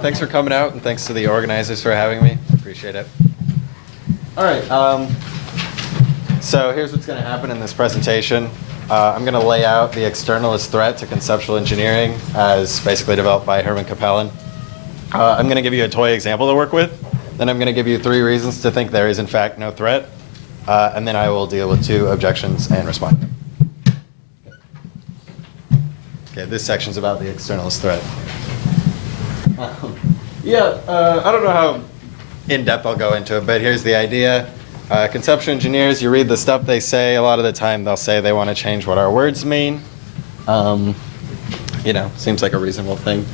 Thanks for coming out, and thanks to the organizers for having me. Appreciate it. All right, so here's what's going to happen in this presentation. I'm going to lay out the externalist threat to conceptual engineering as basically developed by Herman Capellan. I'm going to give you a toy example to work with. Then I'm going to give you 3 reasons to think there is in fact no threat. And then I will deal with 2 objections and respond. Okay, this section's about the externalist threat. I don't know how in-depth I'll go into it, but here's the idea. Conceptual engineers, you read the stuff they say, a lot of the time they'll say they want to change what our words mean. Seems like a reasonable thing.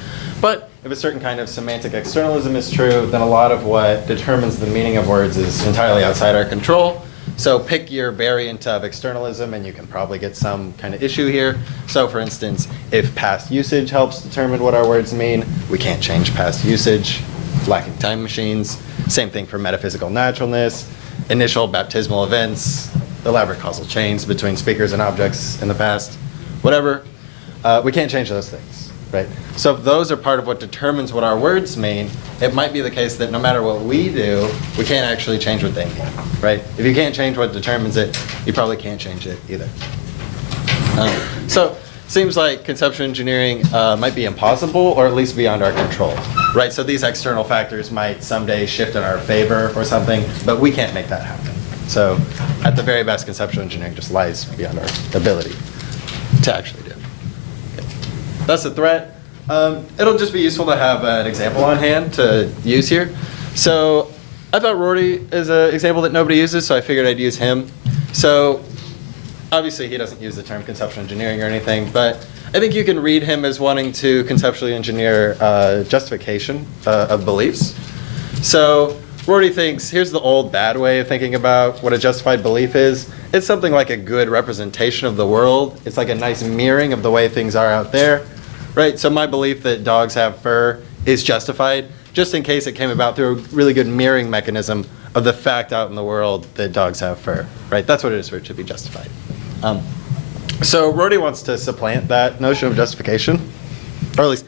But if a certain kind of semantic externalism is true, then a lot of what determines the meaning of words is entirely outside our control. So pick your variant of externalism and you can probably get some kind of issue here. So for instance, if past usage helps determine what our words mean, we can't change past usage. Lacking time machines. Same thing for metaphysical naturalness, initial baptismal events, elaborate causal chains between speakers and objects in the past, whatever. We can't change those things, right? So if those are part of what determines what our words mean, it might be the case that no matter what we do, we can't actually change what they mean, right? If you can't change what determines it, you probably can't change it either. So seems like conceptual engineering might be impossible or at least beyond our control, right? So these external factors might someday shift in our favor or something, but we can't make that happen. So at the very best, conceptual engineering just lies beyond our ability to actually do. Okay. That's the threat. It'll just be useful to have an example on hand to use here. So I thought Rory is an example that nobody uses, so I figured I'd use him. So obviously he doesn't use the term conceptual engineering or anything, but I think you can read him as wanting to conceptually engineer justification of beliefs. So Rory thinks, here's the old bad way of thinking about what a justified belief is. It's something like a good representation of the world. It's like a nice mirroring of the way things are out there. Right, so my belief that dogs have fur is justified, just in case it came about through a really good mirroring mechanism of the fact out in the world that dogs have fur. Right, that's what it is for it to be justified. So Rorty wants to supplant that notion of justification, or at least,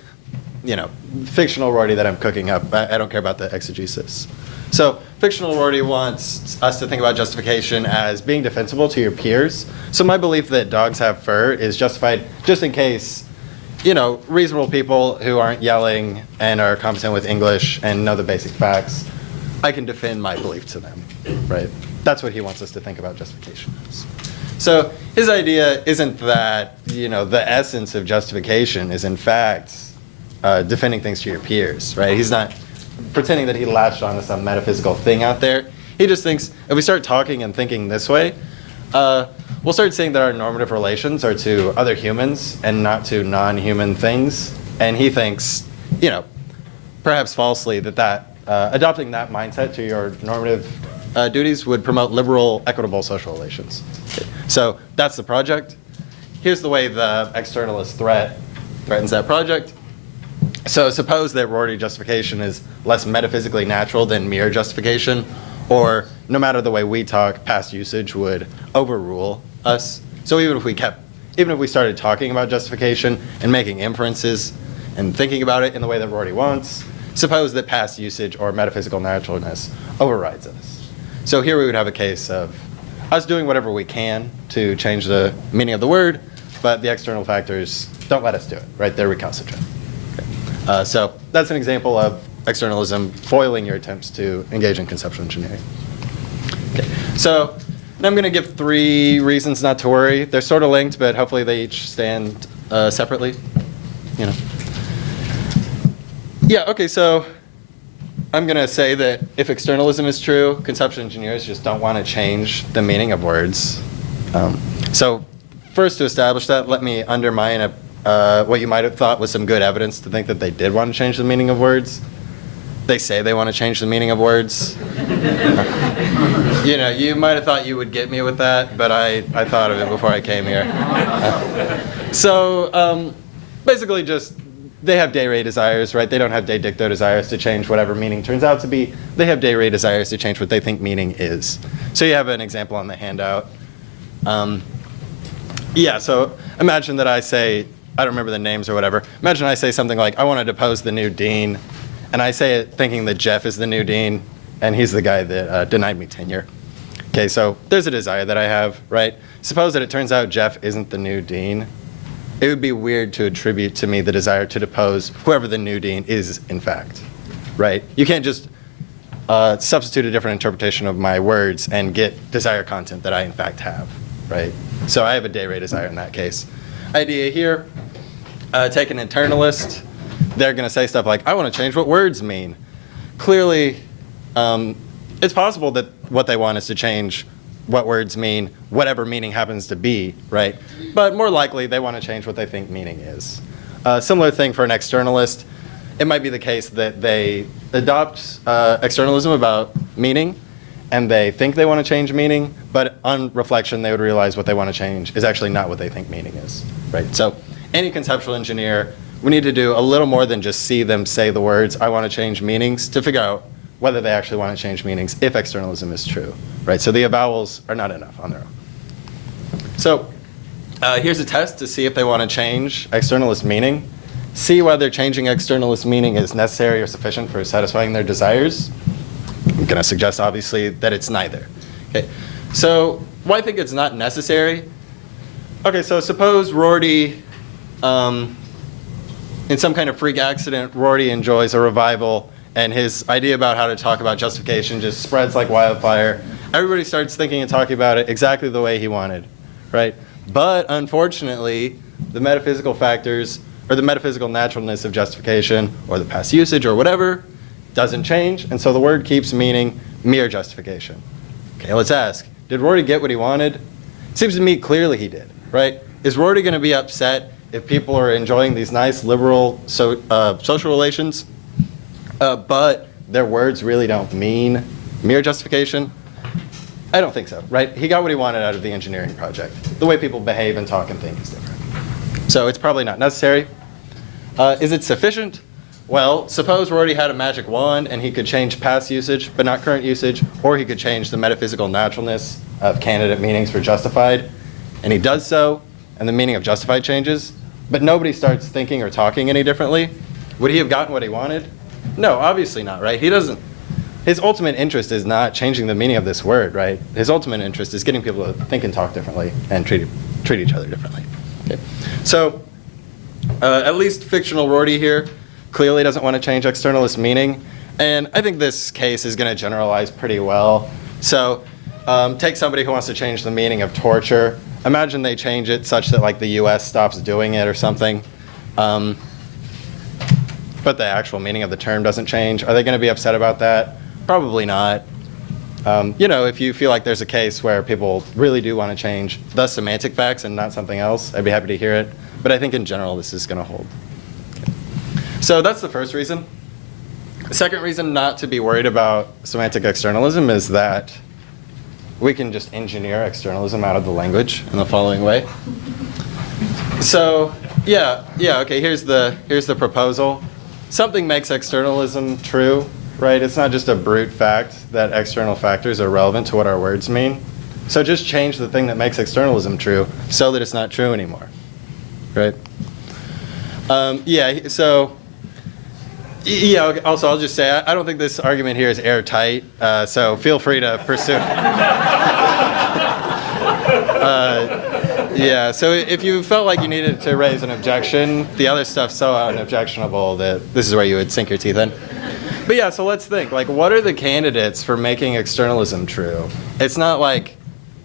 fictional Rorty that I'm cooking up. I don't care about the exegesis. So fictional Rorty wants us to think about justification as being defensible to your peers. So my belief that dogs have fur is justified just in case reasonable people who aren't yelling and are competent with English and know the basic facts, I can defend my belief to them, right? That's what he wants us to think about justification as. So his idea isn't that, the essence of justification is in fact defending things to your peers, right? He's not pretending that he latched onto some metaphysical thing out there. He just thinks if we start talking and thinking this way, we'll start seeing that our normative relations are to other humans and not to non-human things. And he thinks, perhaps falsely, that adopting that mindset to your normative duties would promote liberal, equitable social relations. Okay. So that's the project. Here's the way the externalist threat threatens that project. So suppose that Rorty justification is less metaphysically natural than mere justification, or no matter the way we talk, past usage would overrule us. So even if we started talking about justification and making inferences and thinking about it in the way that Rorty wants, suppose that past usage or metaphysical naturalness overrides us. So here we would have a case of us doing whatever we can to change the meaning of the word, but the external factors don't let us do it, right? They're recalcitrant. Okay. So that's an example of externalism foiling your attempts to engage in conceptual engineering. Okay. So now I'm going to give 3 reasons not to worry. They're sort of linked, but hopefully they each stand separately. Yeah, okay, so I'm going to say that if externalism is true, conceptual engineers just don't want to change the meaning of words. So first, to establish that, let me undermine what you might have thought was some good evidence to think that they did want to change the meaning of words. They say they want to change the meaning of words. You might have thought you would get me with that, but I thought of it before I came here. So basically just, they have de re desires, right? They don't have de dicto desires to change whatever meaning turns out to be. They have de re desires to change what they think meaning is. So you have an example on the handout. So imagine that I say, I don't remember the names or whatever. Imagine I say something like, I want to depose the new dean, and I say it thinking that Jeff is the new dean, and he's the guy that denied me tenure. Okay, so there's a desire that I have, right? Suppose that it turns out Jeff isn't the new dean. It would be weird to attribute to me the desire to depose whoever the new dean is, in fact, right? You can't just substitute a different interpretation of my words and get desire content that I, in fact, have, right? So I have a de re desire in that case. Idea here, take an internalist. They're going to say stuff like, I want to change what words mean. Clearly, it's possible that what they want is to change what words mean, whatever meaning happens to be, right? But more likely, they want to change what they think meaning is. Similar thing for an externalist. It might be the case that they adopt externalism about meaning, and they think they want to change meaning, but on reflection, they would realize what they want to change is actually not what they think meaning is, right? So any conceptual engineer, we need to do a little more than just see them say the words, I want to change meanings, to figure out whether they actually want to change meanings if externalism is true, right? So the avowals are not enough on their own. So here's a test to see if they want to change externalist meaning. See whether changing externalist meaning is necessary or sufficient for satisfying their desires. I'm going to suggest, obviously, that it's neither. Okay. So why I think it's not necessary? Okay, so suppose Rorty, in some kind of freak accident, Rorty enjoys a revival, and his idea about how to talk about justification just spreads like wildfire. Everybody starts thinking and talking about it exactly the way he wanted, right? But unfortunately, the metaphysical factors, or the metaphysical naturalness of justification, or the past usage, or whatever, doesn't change, and so the word keeps meaning mere justification. Okay, let's ask, did Rorty get what he wanted? It seems to me clearly he did, right? Is Rorty going to be upset if people are enjoying these nice liberal social relations, but their words really don't mean mere justification? I don't think so, right? He got what he wanted out of the engineering project. The way people behave and talk and think is different. So it's probably not necessary. Is it sufficient? Well, suppose Rorty had a magic wand and he could change past usage, but not current usage, or he could change the metaphysical naturalness of candidate meanings for justified, and he does so, and the meaning of justified changes, but nobody starts thinking or talking any differently. Would he have gotten what he wanted? No, obviously not, right? He doesn't. His ultimate interest is not changing the meaning of this word, right? His ultimate interest is getting people to think and talk differently and treat each other differently. Okay. So, at least fictional Rorty here clearly doesn't want to change externalist meaning, and I think this case is going to generalize pretty well. So, take somebody who wants to change the meaning of torture. Imagine they change it such that like the US stops doing it or something, but the actual meaning of the term doesn't change. Are they going to be upset about that? Probably not. You know, if you feel like there's a case where people really do want to change the semantic facts and not something else, I'd be happy to hear it. But I think in general this is going to hold. Okay. So that's the first reason. The second reason not to be worried about semantic externalism is that we can just engineer externalism out of the language in the following way. So okay, here's the proposal. Something makes externalism true, right? It's not just a brute fact that external factors are relevant to what our words mean. So just change the thing that makes externalism true so that it's not true anymore, right? Also, I'll just say, I don't think this argument here is airtight, so feel free to pursue. So if you felt like you needed to raise an objection, the other stuff's so unobjectionable that this is where you would sink your teeth in. But yeah, so let's think, like, what are the candidates for making externalism true? It's not like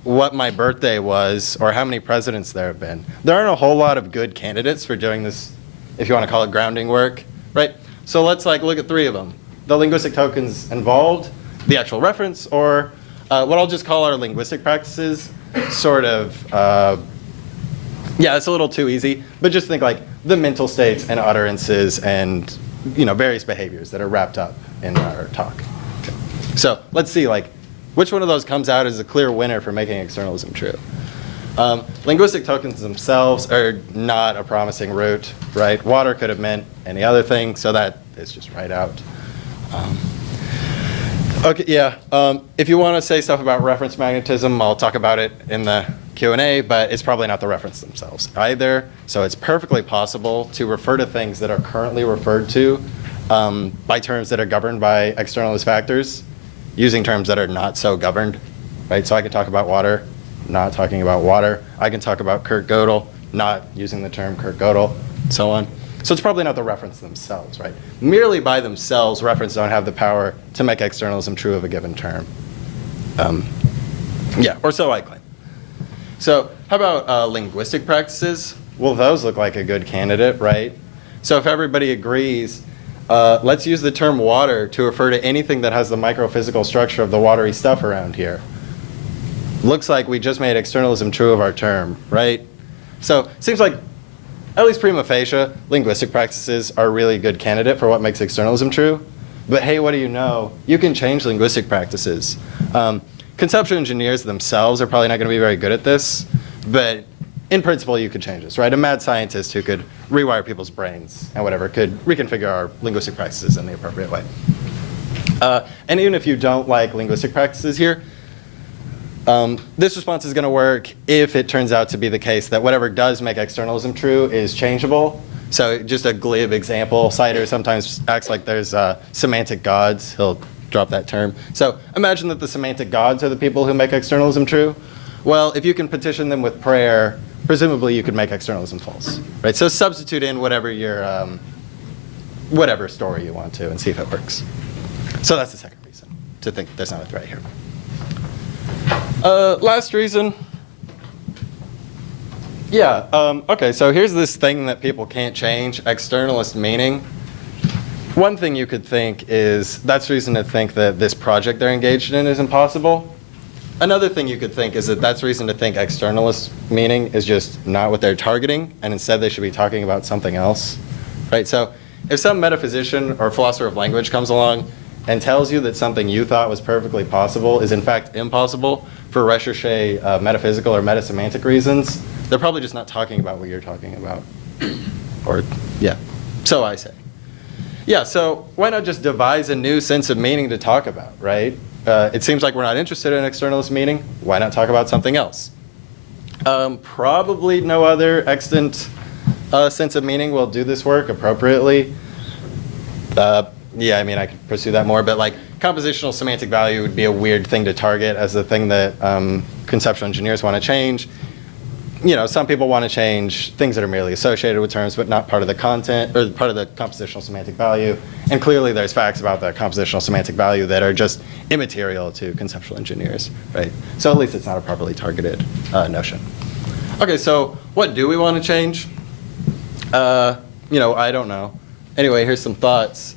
what my birthday was or how many presidents there have been. There aren't a whole lot of good candidates for doing this, if you want to call it grounding work, right? So let's look at three of them. The linguistic tokens involved, the actual reference, or what I'll just call our linguistic practices, sort of, it's a little too easy, but just think like the mental states and utterances and various behaviors that are wrapped up in our talk. Okay. So let's see which one of those comes out as a clear winner for making externalism true. Linguistic tokens themselves are not a promising route, right? Water could have meant any other thing, so that is just right out. If you want to say stuff about reference magnetism, I'll talk about it in the Q&A, but it's probably not the reference themselves either. So it's perfectly possible to refer to things that are currently referred to by terms that are governed by externalist factors, using terms that are not so governed, right? So I can talk about water, not talking about water. I can talk about Kurt Gödel, not using the term Kurt Gödel, so on. So it's probably not the reference themselves, right? Merely by themselves, references don't have the power to make externalism true of a given term. Yeah, or so I claim. So how about linguistic practices? Well, those look like a good candidate, right? So if everybody agrees, let's use the term water to refer to anything that has the microphysical structure of the watery stuff around here. Looks like we just made externalism true of our term, right? So it seems like, at least prima facie, linguistic practices are a really good candidate for what makes externalism true. But hey, what do you know? You can change linguistic practices. Conceptual engineers themselves are probably not going to be very good at this, but in principle, you could change this, right? A mad scientist who could rewire people's brains and whatever could reconfigure our linguistic practices in the appropriate way. And even if you don't like linguistic practices here, this response is going to work if it turns out to be the case that whatever does make externalism true is changeable. So just a glib example, Cider sometimes acts like there's semantic gods. He'll drop that term. So imagine that the semantic gods are the people who make externalism true. Well, if you can petition them with prayer, presumably you could make externalism false, right? So substitute in whatever your whatever story you want to and see if it works. So that's the second reason to think there's not a threat here. Last reason. Yeah, okay, so here's this thing that people can't change, externalist meaning. One thing you could think is that's reason to think that this project they're engaged in is impossible. Another thing you could think is that that's reason to think externalist meaning is just not what they're targeting, and instead they should be talking about something else, right? So if some metaphysician or philosopher of language comes along and tells you that something you thought was perfectly possible is in fact impossible for recherche metaphysical or metasemantic reasons, they're probably just not talking about what you're talking about. Or, yeah, so I say. Yeah, so why not just devise a new sense of meaning to talk about, right? It seems like we're not interested in externalist meaning. Why not talk about something else? Probably no other extant sense of meaning will do this work appropriately. Yeah, I mean, I could pursue that more, but like compositional semantic value would be a weird thing to target as the thing that conceptual engineers want to change. You know, some people want to change things that are merely associated with terms, but not part of the content or part of the compositional semantic value. And clearly, there's facts about the compositional semantic value that are just immaterial to conceptual engineers, right? So at least it's not a properly targeted notion. Okay, so what do we want to change? You know, I don't know. Anyway, here's some thoughts.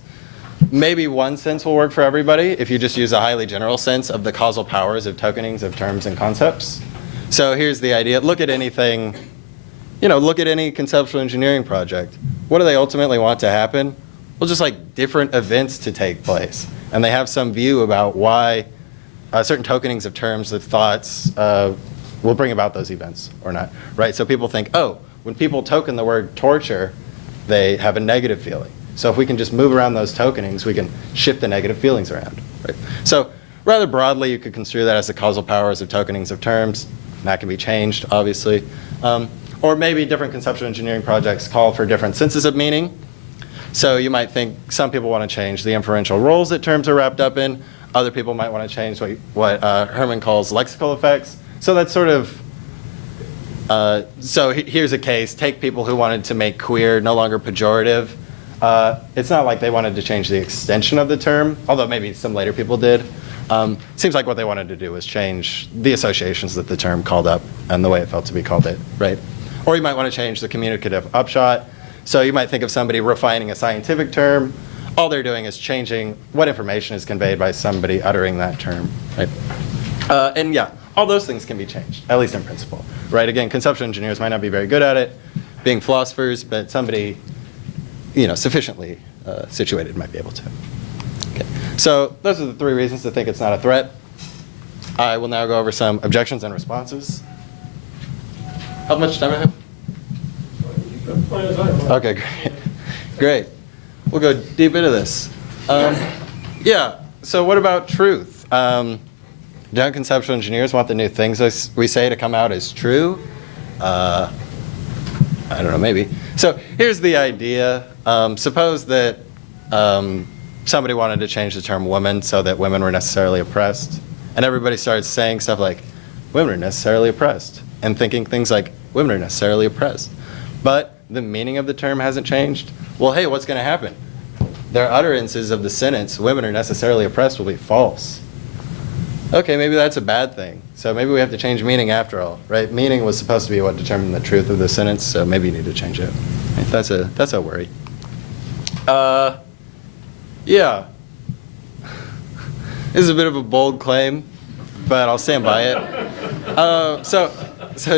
Maybe one sense will work for everybody if you just use a highly general sense of the causal powers of tokenings of terms and concepts. So here's the idea. Look at anything, you know, look at any conceptual engineering project. What do they ultimately want to happen? Well, just like different events to take place. And they have some view about why certain tokenings of terms, of thoughts, will bring about those events or not, right? So people think, oh, when people token the word torture, they have a negative feeling. So if we can just move around those tokenings, we can shift the negative feelings around, right? So rather broadly, you could construe that as the causal powers of tokenings of terms. That can be changed, obviously. Or maybe different conceptual engineering projects call for different senses of meaning. So you might think some people want to change the inferential roles that terms are wrapped up in. Other people might want to change what Herman calls lexical effects. So that's sort of, so here's a case. Take people who wanted to make queer no longer pejorative. It's not like they wanted to change the extension of the term, although maybe some later people did. Seems like what they wanted to do was change the associations that the term called up and the way it felt to be called it, right? Or you might want to change the communicative upshot. So you might think of somebody refining a scientific term. All they're doing is changing what information is conveyed by somebody uttering that term, right? And yeah, all those things can be changed, at least in principle, right? Again, conceptual engineers might not be very good at it, being philosophers, but somebody, you know, sufficiently situated might be able to. Okay. So those are the three reasons to think it's not a threat. I will now go over some objections and responses. How much time do I have? Okay, great. Great. We'll go deep into this. Yeah, so what about truth? don't conceptual engineers want the new things we say to come out as true? I don't know, maybe. So here's the idea. Suppose that somebody wanted to change the term woman so that women were necessarily oppressed. And everybody started saying stuff like, women are necessarily oppressed. And thinking things like, women are necessarily oppressed. But the meaning of the term hasn't changed. Well, hey, what's going to happen? Their utterances of the sentence, women are necessarily oppressed, will be false. Okay, maybe that's a bad thing. So maybe we have to change meaning after all, right? Meaning was supposed to be what determined the truth of the sentence, so maybe you need to change it. Right? That's a worry. Yeah. This is a bit of a bold claim, but I'll stand by it. So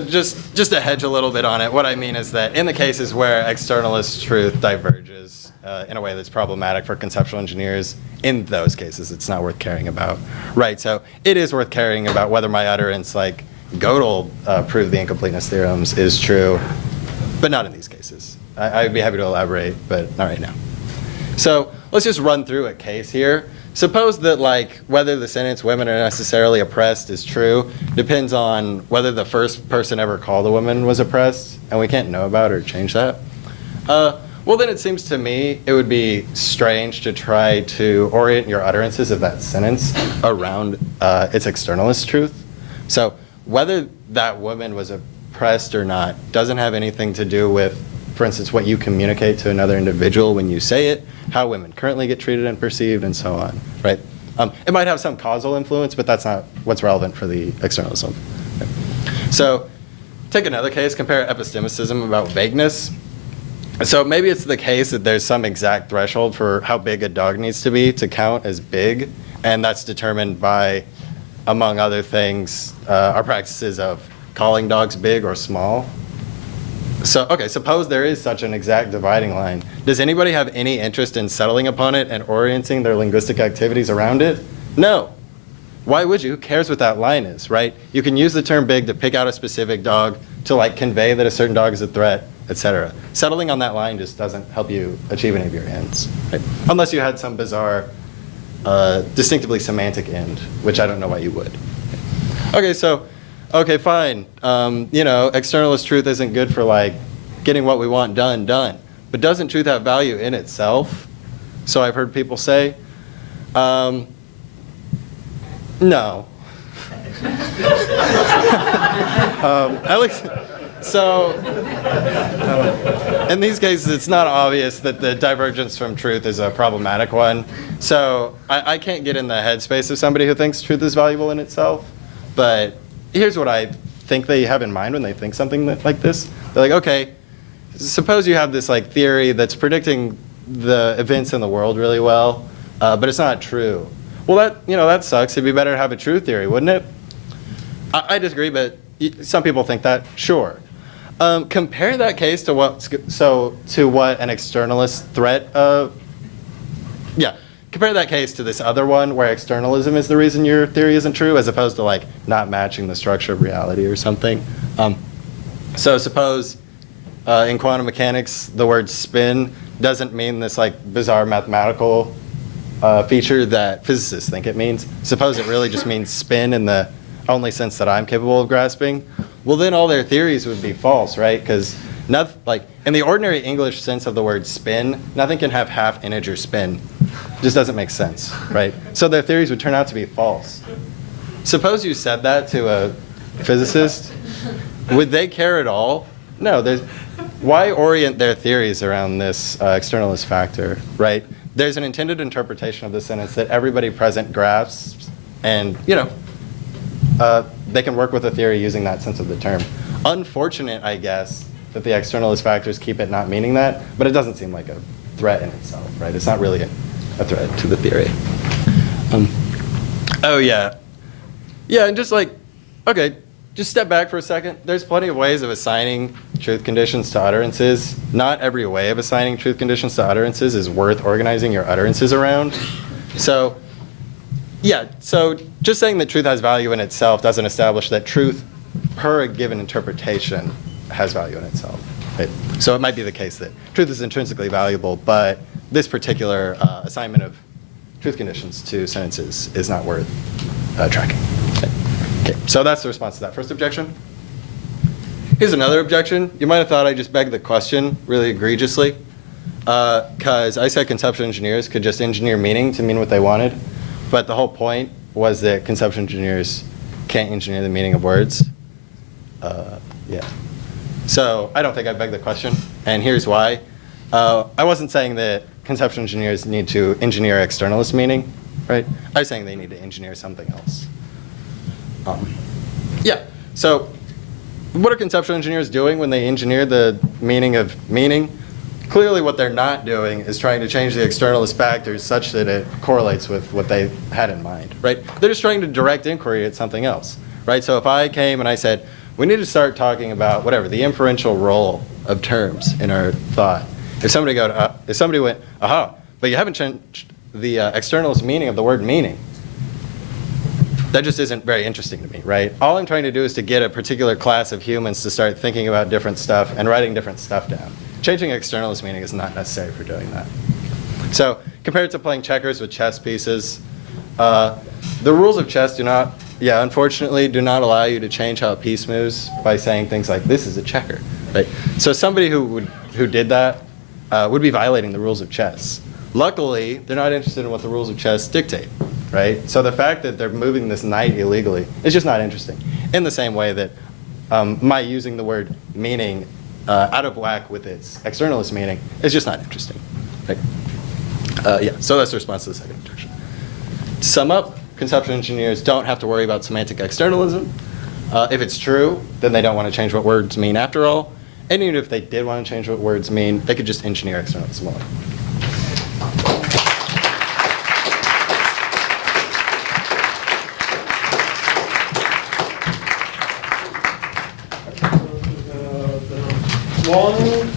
just to hedge a little bit on it, what I mean is that in the cases where externalist truth diverges in a way that's problematic for conceptual engineers, in those cases, it's not worth caring about. Right, so it is worth caring about whether my utterance, like Gödel proved the incompleteness theorems, is true, but not in these cases. I'd be happy to elaborate, but not right now. So let's just run through a case here. Suppose that like whether the sentence women are necessarily oppressed is true depends on whether the first person ever called a woman was oppressed, and we can't know about or change that. Well, then it seems to me it would be strange to try to orient your utterances of that sentence around its externalist truth. So whether that woman was oppressed or not doesn't have anything to do with, for instance, what you communicate to another individual when you say it, how women currently get treated and perceived, and so on, right? It might have some causal influence, but that's not what's relevant for the externalism. Okay. So take another case, compare epistemicism about vagueness. So maybe it's the case that there's some exact threshold for how big a dog needs to be to count as big, and that's determined by, among other things, our practices of calling dogs big or small. So, okay, suppose there is such an exact dividing line. Does anybody have any interest in settling upon it and orienting their linguistic activities around it? No. Why would you? Who cares what that line is, right? You can use the term big to pick out a specific dog, to like convey that a certain dog is a threat, etc. Settling on that line just doesn't help you achieve any of your ends, right? Unless you had some bizarre, distinctively semantic end, which I don't know why you would. Okay, so, okay, fine. You know, externalist truth isn't good for like getting what we want done. But doesn't truth have value in itself? So I've heard people say. No. At least, so in these cases, it's not obvious that the divergence from truth is a problematic one. So I can't get in the headspace of somebody who thinks truth is valuable in itself. But here's what I think they have in mind when they think something like this. They're like, okay, suppose you have this like theory that's predicting the events in the world really well, but it's not true. Well, that sucks. It'd be better to have a true theory, wouldn't it? I disagree, but some people think that. Sure. Compare that case to what an externalist threat. Compare that case to this other one where externalism is the reason your theory isn't true, as opposed to like not matching the structure of reality or something. So suppose in quantum mechanics the word spin doesn't mean this like bizarre mathematical feature that physicists think it means. Suppose it really just means spin in the only sense that I'm capable of grasping. Well, then all their theories would be false, right? Because like in the ordinary English sense of the word spin, nothing can have half integer spin. It just doesn't make sense, right? So their theories would turn out to be false. Suppose you said that to a physicist. Would they care at all? No. Why orient their theories around this externalist factor, right? There's an intended interpretation of the sentence that everybody present grasps, and they can work with a theory using that sense of the term. Unfortunate, I guess, that the externalist factors keep it not meaning that, but it doesn't seem like a threat in itself, right? It's not really a threat to the theory. Oh yeah. Yeah, and just like, okay, just step back for a second. There's plenty of ways of assigning truth conditions to utterances. Not every way of assigning truth conditions to utterances is worth organizing your utterances around. So, yeah, so just saying that truth has value in itself doesn't establish that truth per a given interpretation has value in itself. Right? So it might be the case that truth is intrinsically valuable, but this particular assignment of truth conditions to sentences is not worth tracking. Okay, so that's the response to that first objection. Here's another objection. You might have thought I just begged the question really egregiously, because I said conceptual engineers could just engineer meaning to mean what they wanted, but the whole point was that conceptual engineers can't engineer the meaning of words. Yeah. So I don't think I begged the question, and here's why. I wasn't saying that conceptual engineers need to engineer externalist meaning, right? I was saying they need to engineer something else. Yeah, so what are conceptual engineers doing when they engineer the meaning of meaning? Clearly what they're not doing is trying to change the externalist factors such that it correlates with what they had in mind, right? They're just trying to direct inquiry at something else, right? So if I came and I said, we need to start talking about whatever, the inferential role of terms in our thought. If somebody went, aha, but you haven't changed the externalist meaning of the word meaning, that just isn't very interesting to me, right? All I'm trying to do is to get a particular class of humans to start thinking about different stuff and writing different stuff down. Changing externalist meaning is not necessary for doing that. So compared to playing checkers with chess pieces, the rules of chess do not, unfortunately, do not allow you to change how a piece moves by saying things like, this is a checker, right? So somebody who did that would be violating the rules of chess. Luckily, they're not interested in what the rules of chess dictate, right? So the fact that they're moving this knight illegally is just not interesting. In the same way that my using the word meaning out of whack with its externalist meaning is just not interesting, right? So that's the response to the second objection. To sum up, conceptual engineers don't have to worry about semantic externalism. If it's true, then they don't want to change what words mean after all. And even if they did want to change what words mean, they could just engineer externalism away. One,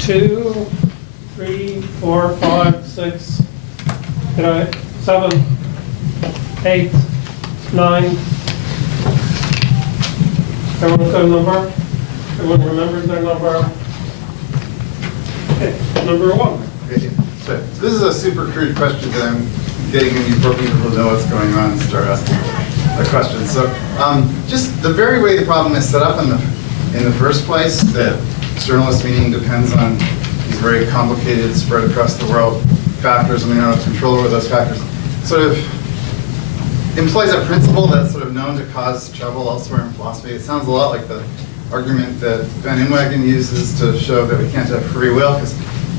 two, three, 4, 5, 6, 7, 8, 9. Everyone's got a number? Everyone remembers their number? Okay, number 1. Okay. So this is a super crude question that I'm getting, and before people know what's going on and start asking a question. So just the very way the problem is set up in the first place, that externalist meaning depends on these very complicated, spread across the world factors, and we don't have control over those factors, sort of implies a principle that's sort of known to cause trouble elsewhere in philosophy. It sounds a lot like the argument that Van Inwagen uses to show that we can't have free will, because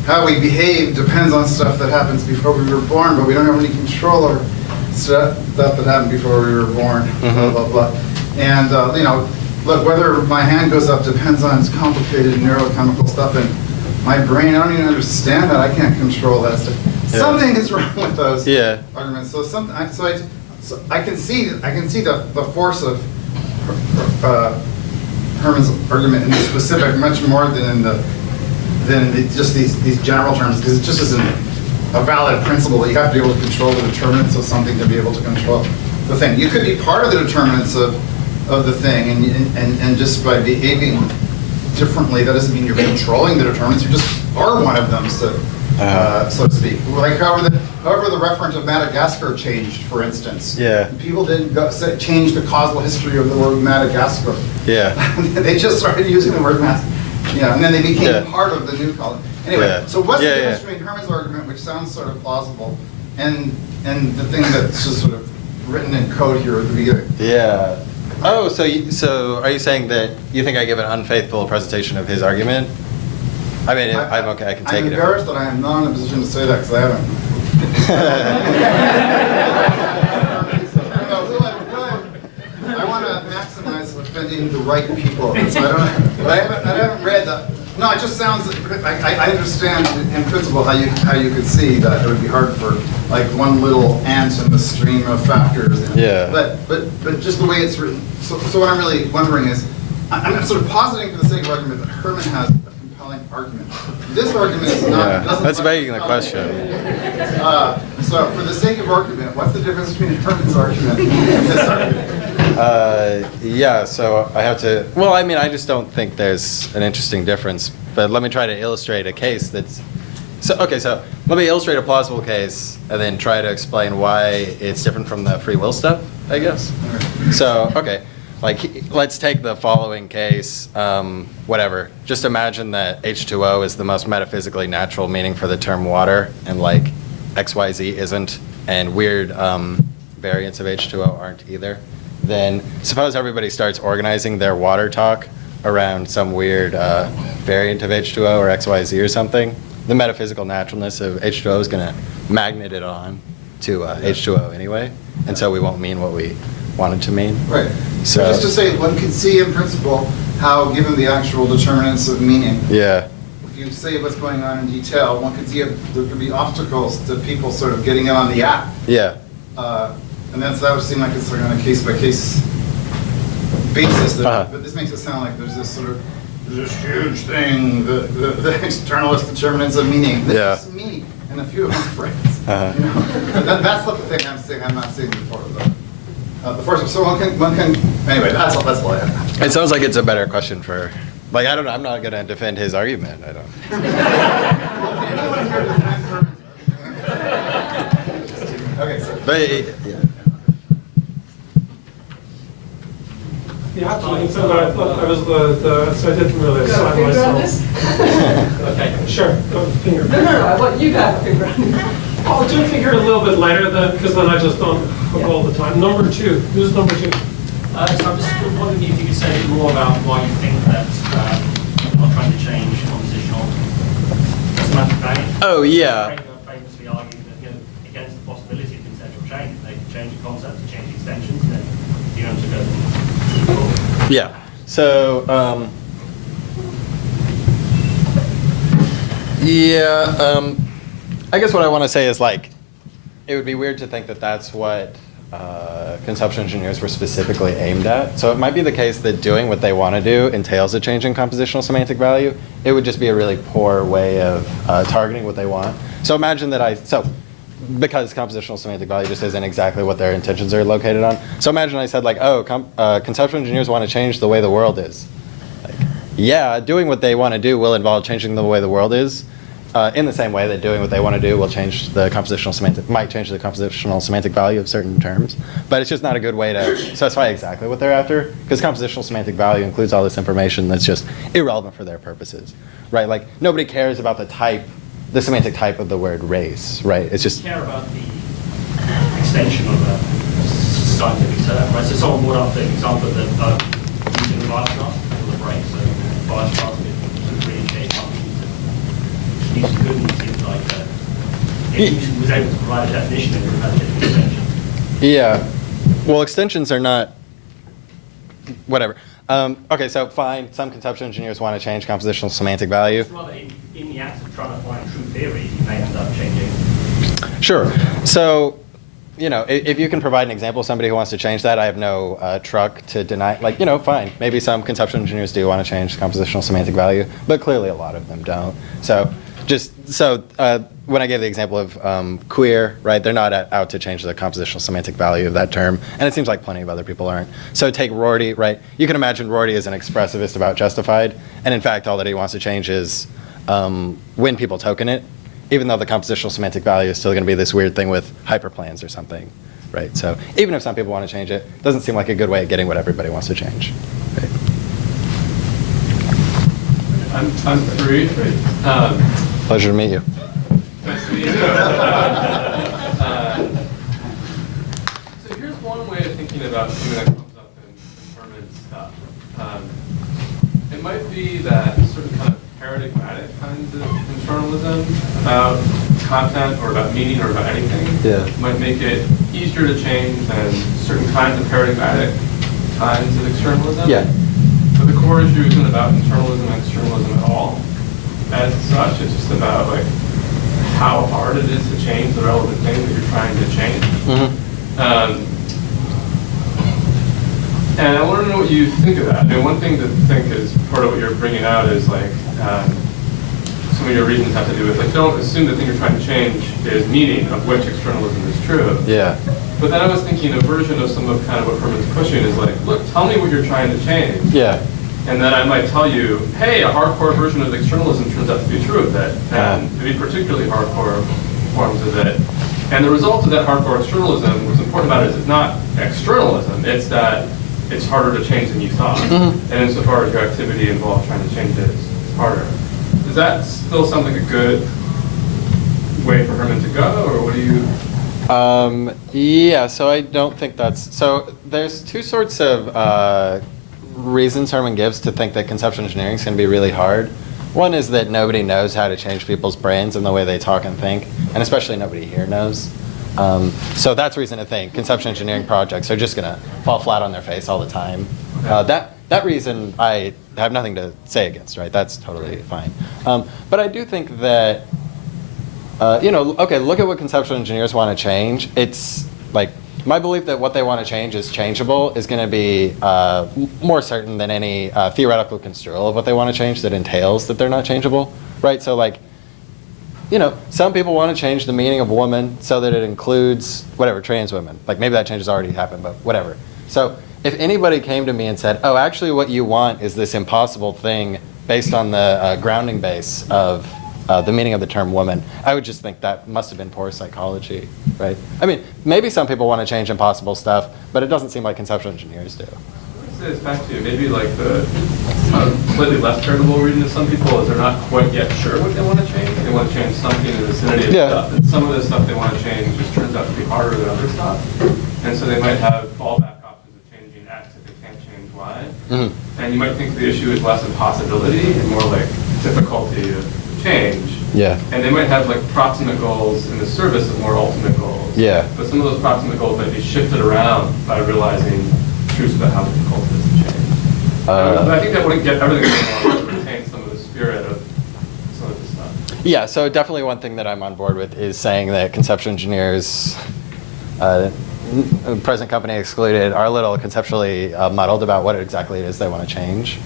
how we behave depends on stuff that happens before we were born, but we don't have any control over stuff that happened before we were born, blah, blah, blah. And, look, whether my hand goes up depends on complicated neurochemical stuff, and my brain, I don't even understand that. I can't control that stuff. Yeah. Something is wrong with those arguments. So I can see the force of Herman's argument in the specific much more than just these general terms, because it just isn't a valid principle that you have to be able to control the determinants of something to be able to control the thing. You could be part of the determinants of the thing, and just by behaving differently, that doesn't mean you're controlling the determinants. You just are one of them, so to speak. Like however the referent of Madagascar changed, for instance. Yeah. People didn't change the causal history of the word Madagascar. Yeah. They just started using the word and then they became part of the new colony. Anyway, so what's the difference between Herman's argument, which sounds sort of plausible, and the thing that's just sort of written in code here at the beginning? Yeah. Oh, so are you saying that you think I give an unfaithful presentation of his argument? I mean, I'm okay, I can take it. I'm embarrassed that I am not in a position to say that, because I haven't. I want to maximize offending the right people, so I haven't read that. No, it just sounds, I understand in principle how you could see that it would be hard for like one little ant in the stream of factors. But just the way it's written. So what I'm really wondering is, I'm sort of positing for the sake of argument that Herman has a compelling argument. This argument is not. That's begging the question. So for the sake of argument, what's the difference between Herman's argument and this argument? So I have to, well, I mean, I just don't think there's an interesting difference, but let me try to illustrate a case that's So, okay, so let me illustrate a plausible case and then try to explain why it's different from the free will stuff, I guess. So, okay, like let's take the following case, whatever. Just imagine that H2O is the most metaphysically natural meaning for the term water, and like XYZ isn't, and weird variants of H2O aren't either. Then suppose everybody starts organizing their water talk around some weird variant of H2O or XYZ or something. The metaphysical naturalness of H2O is going to magnet it on to H2O anyway, and so we won't mean what we want it to mean. Right. So Just to say, one can see in principle how, given the actual determinants of meaning, yeah, if you say what's going on in detail, one could see there could be obstacles to people sort of getting in on the act. yeah, And that would seem like it's sort of on a case-by-case basis. Uh-huh. But this makes it sound like there's this sort of this huge thing, the externalist determinants of meaning. This Yeah. is me and a few of my friends. Uh-huh. You know? That's the thing I'm saying. I'm not saying before the first. So one can. Anyway, that's all I have. it sounds like it's a better question for, like, I don't know, I'm not going to defend his argument. I don't. Anyone here defend Herman's? Okay, so. But yeah. Yeah, actually, so I thought I was so I didn't really Got a assign finger on myself. this? Okay, sure, go finger. No, I want you to have a finger on it. I'll do figure a little bit later then, because then I just don't hook all the time. Number 2, who's number 2? So I'm just wondering if you could say a bit more about why you think that you're not trying to change compositional semantic value. Oh, yeah. Framework famously argued that, against the possibility of conceptual change, they could change the concept, change the extensions, and then you know to go. Yeah. So, I guess what I want to say is, like, it would be weird to think that that's what conceptual engineers were specifically aimed at. So it might be the case that doing what they want to do entails a change in compositional semantic value. It would just be a really poor way of targeting what they want. So imagine that because compositional semantic value just isn't exactly what their intentions are located on. So imagine I said, like, oh, conceptual engineers want to change the way the world is. Like, yeah, doing what they want to do will involve changing the way the world is, in the same way that doing what they want to do will change the might change the compositional semantic value of certain terms. But it's just not a good way to specify exactly what they're after, because compositional semantic value includes all this information that's just irrelevant for their purposes, right? Like, nobody cares about the semantic type of the word race, right? It's just Care about the extension of a scientific term, right? So someone brought up the example that using the bias graph for the brain, so bias graph could really change functions. Using Google seems like if you was able to provide a definition, it would have had a different extension. yeah. Well, extensions are not whatever. Okay, so fine. Some conceptual engineers want to change compositional semantic value. It's rather in the act of trying to find true theory, you may end up changing. Sure. So, if you can provide an example of somebody who wants to change that, I have no truck to deny. Like, fine. Maybe some conceptual engineers do want to change compositional semantic value, but clearly a lot of them don't. So, when I gave the example of queer, right, they're not out to change the compositional semantic value of that term, and it seems like plenty of other people aren't. So take Rorty, right? You can imagine Rorty is an expressivist about justified, and in fact, all that he wants to change is when people token it, even though the compositional semantic value is still going to be this weird thing with hyperplans or something, right? So even if some people want to change it, it doesn't seem like a good way of getting what everybody wants to change. Right? I'm Fareed. Pleasure to meet you. Nice to meet you. So here's one way of thinking about something that comes up in Herman's stuff. It might be that certain kind of paradigmatic kinds of internalism about content or about meaning or about anything might make it easier to change than certain kinds of paradigmatic kinds of externalism. Yeah. But the core issue isn't about internalism and externalism at all. As such, it's just about like how hard it is to change the relevant thing that you're trying to change. Mm-hmm. And I want to know what you think of that. I mean, one thing to think is part of what you're bringing out is like some of your reasons have to do with like don't assume the thing you're trying to change is meaning of which externalism is true. Yeah. But then I was thinking a version of some of kind of what Herman's pushing is like, look, tell me what you're trying to change. Yeah. And then I might tell you, hey, a hardcore version of externalism turns out to be true of it, and maybe particularly hardcore forms of it. And the result of that hardcore externalism, what's important about it is it's not externalism, it's that it's harder to change than you thought. And insofar as your activity involved trying to change it is harder. Does that still sound like a good way for Herman to go, or what do you? Yeah, so I don't think that's, so there's two sorts of reasons Herman gives to think that conceptual engineering is going to be really hard. One is that nobody knows how to change people's brains and the way they talk and think, and especially nobody here knows. So that's reason to think conceptual engineering projects are just going to fall flat on their face all the time. That reason I have nothing to say against, right? That's totally fine. But I do think that, okay, look at what conceptual engineers want to change. It's like, my belief that what they want to change is changeable is going to be more certain than any theoretical construal of what they want to change that entails that they're not changeable, right? So like, some people want to change the meaning of woman so that it includes, whatever, trans women. Like maybe that change has already happened, but whatever. So if anybody came to me and said, oh, actually what you want is this impossible thing based on the grounding base of the meaning of the term woman, I would just think that must have been poor psychology, right? I mean, maybe some people want to change impossible stuff, but it doesn't seem like conceptual engineers do. I'd say this back to you. Maybe like the slightly less charitable reading to some people is they're not quite yet sure what they want to change. They want to change something in the vicinity of stuff. And some of the stuff they want to change just turns out to be harder than other stuff. And so they might have fallback options of changing X if they can't change Y. And you might think the issue is less impossibility and more like difficulty of change. Yeah. And they might have like proximate goals in the service of more ultimate goals. Yeah. But some of those proximate goals might be shifted around by realizing truths about how difficult it is to change. But I think that wouldn't get everything going on to retain some of the spirit of some of this stuff. Yeah, so definitely one thing that I'm on board with is saying that conceptual engineers, present company excluded, are a little conceptually muddled about what exactly it is they want to change.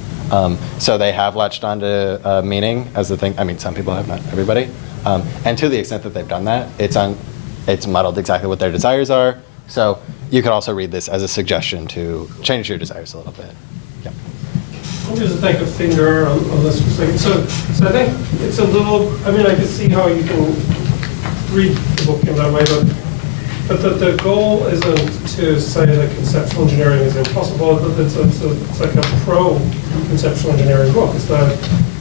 So they have latched onto meaning as the thing. I mean, some people have, not everybody. And to the extent that they've done that, it's muddled exactly what their desires are. So you could also read this as a suggestion to change your desires a little bit. Yeah. I'll just take a finger on this for a second. So I think it's a little, I mean, I can see how you can read the book in that way, but the goal isn't to say that conceptual engineering is impossible, but it's like a pro-conceptual engineering book. It's that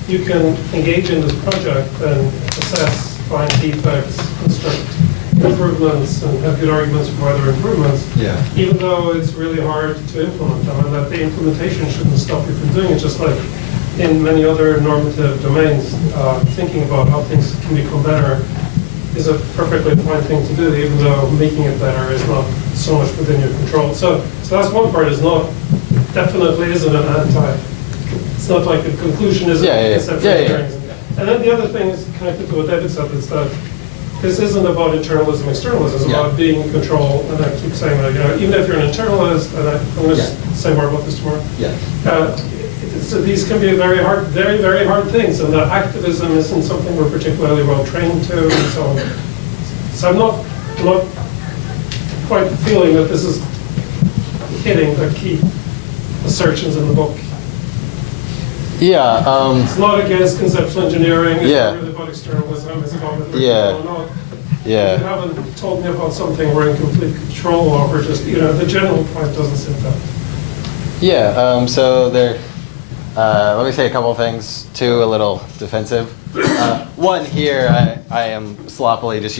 you can engage in this project and assess, find defects, construct improvements, and have good arguments for further improvements, even though it's really hard to implement them, and that the implementation shouldn't stop you from doing it, just like in many other normative domains, thinking about how things can become better is a perfectly fine thing to do, even though making it better is not so much within your control. So that's one part, is not, definitely isn't an anti, it's not like the conclusion isn't conceptual engineering. And then the other thing is connected to what David said, is that this isn't about internalism, externalism, it's about being in control, and I keep saying that, even if you're an internalist, and I'm going to say more about this tomorrow, so these can be very hard, very, very hard things, and that activism isn't something we're particularly well trained to, and so on. So I'm not quite feeling that this is hitting the key assertions in the book. Yeah. It's not against conceptual engineering, it's not really about externalism, it's about whether we're or not. You haven't told me about something we're in complete control of, or just, the general point doesn't sit that. Yeah, so there, let me say a couple of things, two a little defensive. One, here I am sloppily just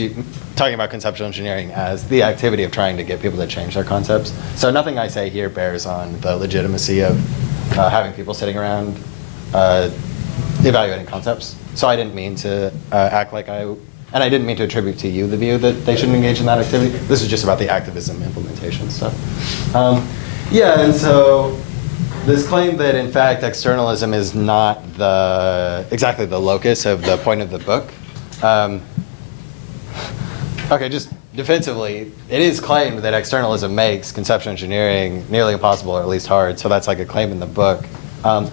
talking about conceptual engineering as the activity of trying to get people to change their concepts. So nothing I say here bears on the legitimacy of having people sitting around evaluating concepts. So I didn't mean to act like and I didn't mean to attribute to you the view that they shouldn't engage in that activity. This is just about the activism implementation stuff. And so this claim that in fact externalism is not exactly the locus of the point of the book. Okay, just defensively, it is claimed that externalism makes conceptual engineering nearly impossible, or at least hard, so that's like a claim in the book. So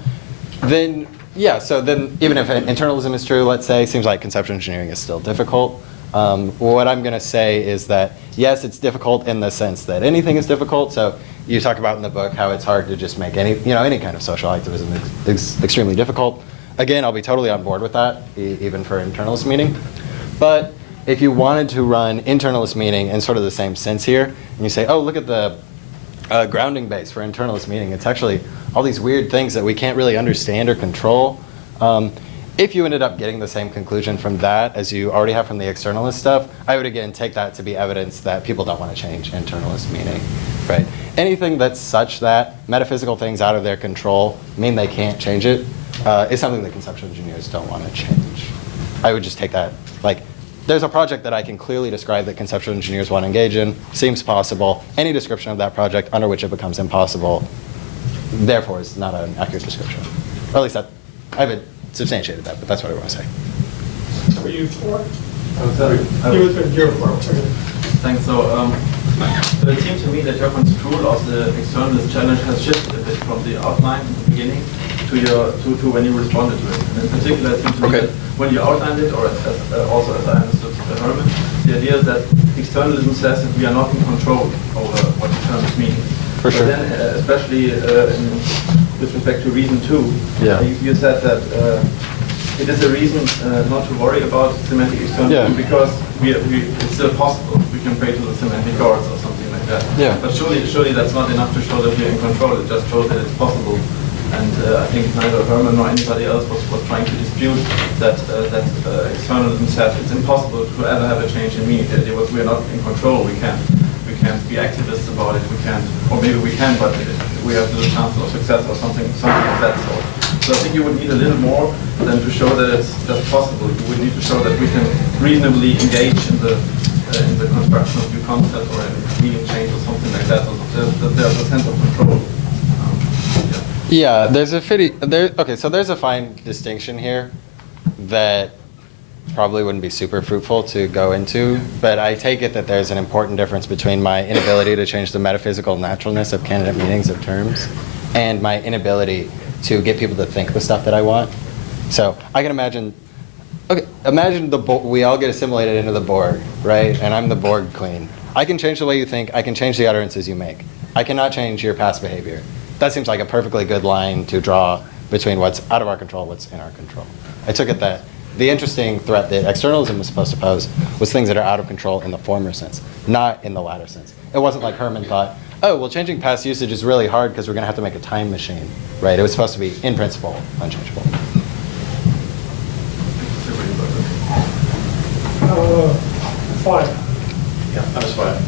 then even if internalism is true, let's say, seems like conceptual engineering is still difficult. What I'm going to say is that, yes, it's difficult in the sense that anything is difficult. So you talk about in the book how it's hard to just make any kind of social activism is extremely difficult. Again, I'll be totally on board with that, even for an internalist meeting. But if you wanted to run internalist meeting in sort of the same sense here, and you say, oh, look at the grounding base for internalist meeting, it's actually all these weird things that we can't really understand or control. If you ended up getting the same conclusion from that as you already have from the externalist stuff, I would again take that to be evidence that people don't want to change internalist meaning, right? Anything that's such that metaphysical things out of their control mean they can't change it is something that conceptual engineers don't want to change. I would just take that, like, there's a project that I can clearly describe that conceptual engineers want to engage in, seems possible. Any description of that project under which it becomes impossible, therefore, is not an accurate description. Or at least that, I haven't substantiated that, but that's what I want to say. Were you for? You're for. Thanks. So it seems to me that your construal of the externalist challenge has shifted a bit from the outline in the beginning to when you responded to it. And in particular, it seems to me that when you outlined it, or also as I understood Herman, the idea is that externalism says that we are not in control over what externalism means. For sure. But then, especially with respect to reason 2, you said that it is a reason not to worry about semantic externalism because it's still possible. We can pray to the semantic gods or something like that. Yeah. But surely that's not enough to show that we're in control. It just shows that it's possible. And I think neither Herman nor anybody else was trying to dispute that externalism says it's impossible to ever have a change in meaning. The idea was we're not in control. We can't be activists about it. We can't, or maybe we can, but we have little chance of success or something of that sort. So I think you would need a little more than to show that it's just possible. You would need to show that we can reasonably engage in the construction of new concepts or in meaning change or something like that. So there's a sense of control. Yeah, there's a fine distinction here that probably wouldn't be super fruitful to go into, but I take it that there's an important difference between my inability to change the metaphysical naturalness of candidate meanings of terms and my inability to get people to think the stuff that I want. So I can imagine, imagine we all get assimilated into the Borg, right? And I'm the Borg queen. I can change the way you think, I can change the utterances you make. I cannot change your past behavior. That seems like a perfectly good line to draw between what's out of our control, what's in our control. I took it that the interesting threat that externalism was supposed to pose was things that are out of control in the former sense, not in the latter sense. It wasn't like Herman thought, oh, well, changing past usage is really hard because we're going to have to make a time machine, right? It was supposed to be, in principle, unchangeable. 5. Yeah, I was 5.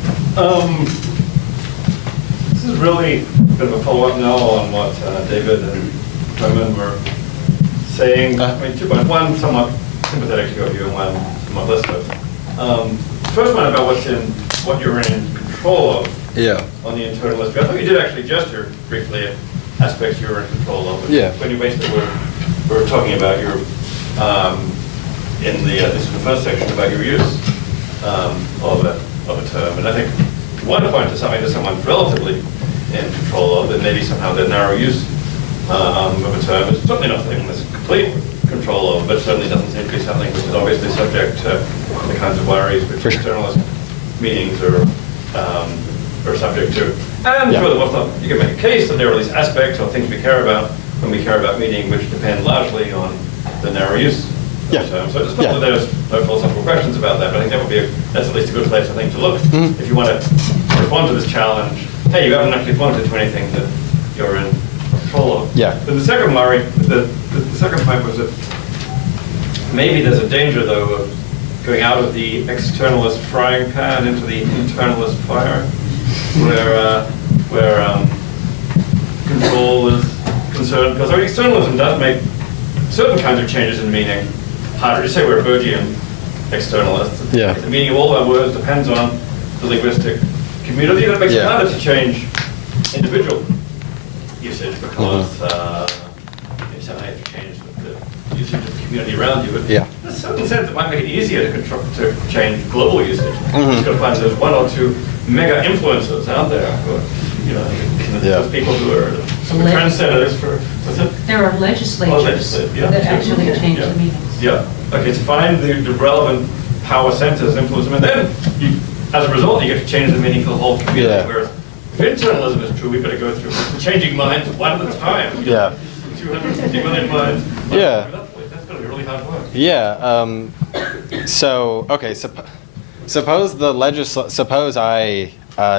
This is really a bit of a follow-up now on what David and Herman were saying. I mean, 2 points. One, somewhat sympathetic to your view, and one somewhat less so. First one about what you're in control of on the internalist view. I thought you did actually gesture briefly at aspects you were in control of. When you basically were talking about your, this is the first section, about your use of a term. And I think if you want to point to something that someone's relatively in control of, then maybe somehow the narrow use of a term is certainly not something that's complete control of, but certainly doesn't seem to be something which is obviously subject to the kinds of worries which externalist meanings are subject to. And furthermore, you can make a case that there are these aspects or things we care about when we care about meaning which depend largely on the narrow use of the term. So it's not that there's no philosophical questions about that, but I think that would be that's at least a good place, I think, to look if you want to respond to this challenge. Hey, you haven't actually pointed to anything that you're in control of. But the second worry, the second point was that maybe there's a danger, though, of going out of the externalist frying pan into the internalist fire, where control is concerned. Because externalism does make certain kinds of changes in meaning harder. You say we're Bergian externalists. The meaning of all our words depends on the linguistic community. That makes it harder to change individual usage because you somehow have to change the usage of the community around you. In a certain sense, it might make it easier to change global usage. You've got to find there's one or two mega influencers out there who are, those people who are trendsetters for. There are legislatures that actually change the meanings. Okay, to find the relevant power centers influence them, and then you, as a result, you get to change the meaning for the whole community. Yeah. Whereas if internalism is true, we've got to go through changing minds one at a time. Yeah. 250 million minds. Yeah. That's going to be really hard work. Yeah. So okay. Suppose suppose I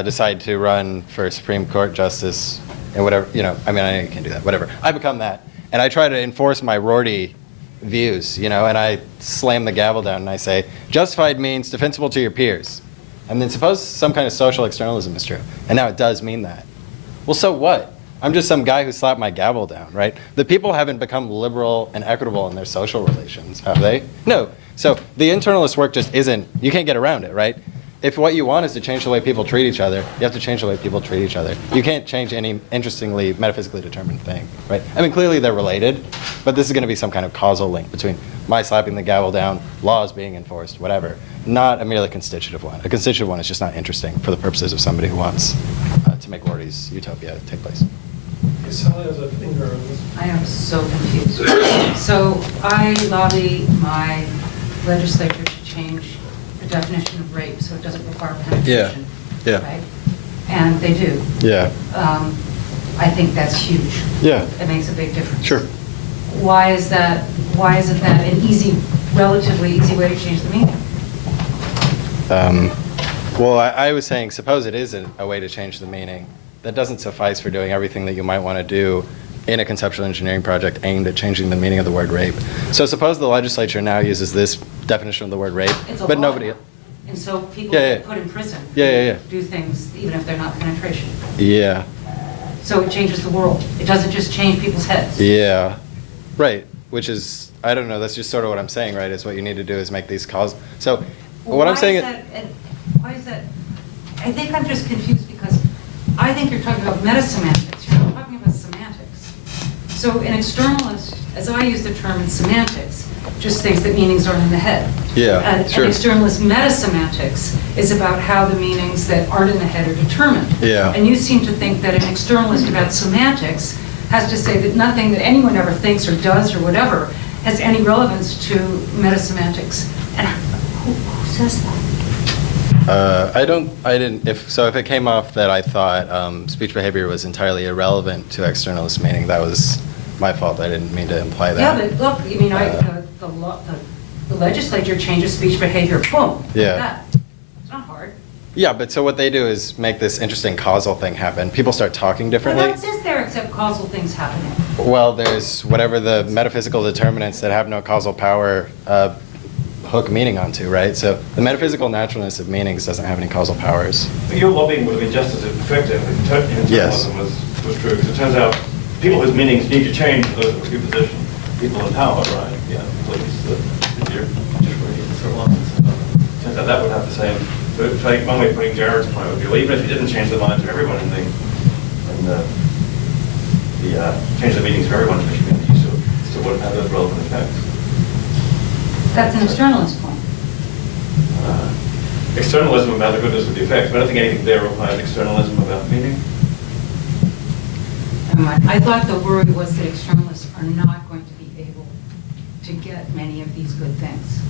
decide to run for Supreme Court justice and whatever. I mean, I can't do that. Whatever. I become that, and I try to enforce my Rorty views. And I slam the gavel down and I say, justified means defensible to your peers. And then suppose some kind of social externalism is true, and now it does mean that. Well, so what? I'm just some guy who slapped my gavel down, right? The people haven't become liberal and equitable in their social relations, have they? No. So the internalist work just isn't, you can't get around it, right? If what you want is to change the way people treat each other, you have to change the way people treat each other. You can't change any interestingly metaphysically determined thing, right? I mean, clearly they're related, but this is going to be some kind of causal link between my slapping the gavel down, laws being enforced, whatever, not a merely constitutive one. A constitutive one is just not interesting for the purposes of somebody who wants to make Rorty's utopia take place. Sally has a finger on this. I am so confused. So I lobby my legislature to change the definition of rape so it doesn't require penetration. Yeah. Right? And they do. Yeah. I think that's huge. Yeah. It makes a big difference. Sure. Why is that? Why isn't that an easy, relatively easy way to change the meaning? Well, I was saying, suppose it is a way to change the meaning. That doesn't suffice for doing everything that you might want to do in a conceptual engineering project aimed at changing the meaning of the word rape. So suppose the legislature now uses this definition of the word rape, It's a but law. nobody. And so people Yeah, yeah. get put in prison. Yeah. Do things even if they're not penetration. Yeah. So it changes the world. It doesn't just change people's heads. Yeah. Right. Which is, I don't know, that's just sort of what I'm saying, right? Is what you need to do is make these calls. So Well, what I'm why saying is that, and why is that? I think I'm just confused because I think you're talking about meta-semantics. You're not talking about semantics. So an externalist, as I use the term in semantics, just thinks that meanings are in the head. Yeah, And sure. an externalist meta-semantics is about how the meanings that aren't in the head are determined. Yeah. And you seem to think that an externalist about semantics has to say that nothing that anyone ever thinks or does or whatever has any relevance to meta-semantics. And who says that? If it came off that I thought speech behavior was entirely irrelevant to externalist meaning, that was my fault. I didn't mean to imply that. Yeah, but look, I mean, the legislature changes speech behavior, boom, like Yeah. that. It's not hard. Yeah, but so what they do is make this interesting causal thing happen. People start talking What differently. else is there except causal things happening? Well, there's whatever the metaphysical determinants that have no causal power hook meaning onto, right? So the metaphysical naturalness of meanings doesn't have any causal powers. Your lobbying would have been just as effective if internalism Yes. was true. Because it turns out people whose meanings need to change those of preposition, people in power, right? Yeah, please, the judiciary and so on. Turns out that would have the same. But it's like one way of putting Jared's point of view, even if you didn't change the minds of everyone in change the meanings for everyone in the community, you still wouldn't have those relevant effects. That's an externalist point. Externalism about the goodness of the effects, but I don't think anything there requires externalism about meaning. Never mind. I thought the worry was that externalists are not going to be able to get many of these good things.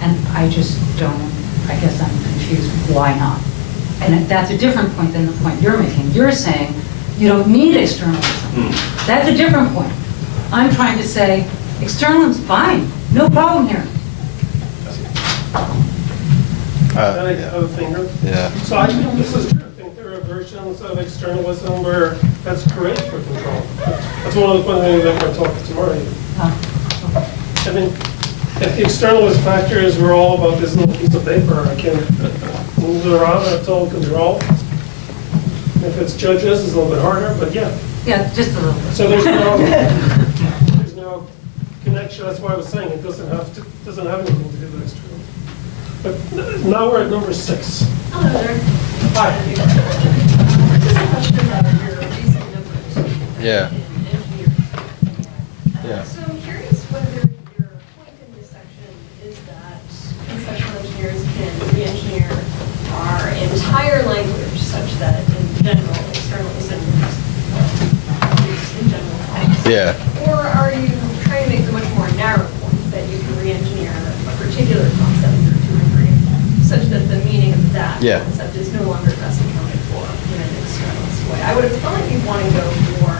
And I just don't, I guess I'm confused, why not? And that's a different point than the point you're making. You're saying you don't need externalism. That's a different point. I'm trying to say externalism's fine, no problem here. Sally Yeah. have a finger. Yeah. So I think this is true. I think there are versions of externalism where that's great for control. That's one of the things that we're talking tomorrow. I mean, if the externalist factors were all about this little piece of paper, I can move it around at total control. If it's judges, it's a little bit harder, but yeah. Yeah, just a little bit. So there's no connection. That's why I was saying it doesn't have anything to do with external. But now we're at number 6. Hello there. Hi. This is a question about your recent numbers. Yeah. In engineers. Yeah. So I'm curious whether your point in this section is that conceptual engineers can re-engineer our entire language such that in general, externalism is in general. Yeah. Or are you trying to make the much more narrow point that you can re-engineer a particular concept or two Yeah. concept is no longer best accounted for in an externalist way. I would have thought you'd want to go for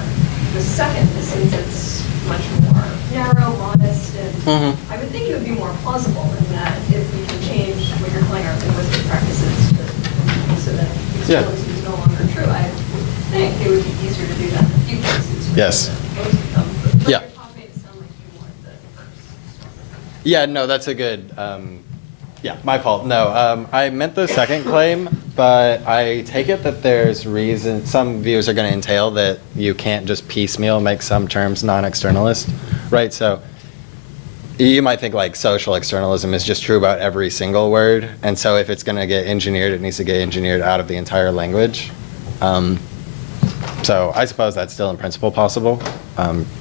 the second, since it's much more narrow, modest, and I would think it would be more plausible in that if we can change what you're calling our linguistic practices so that externalism is no longer true, I would think it would be easier to do that in a few cases. Yes. Those become, but Yeah. your talk made it sound like you wanted the first. Yeah, no, that's a good, yeah, my fault. No, I meant the second claim, but I take it that there's reason, some views are going to entail that you can't just piecemeal make some terms non-externalist, right? So you might think like social externalism is just true about every single word, and so if it's going to get engineered, it needs to get engineered out of the entire language. So I suppose that's still in principle possible,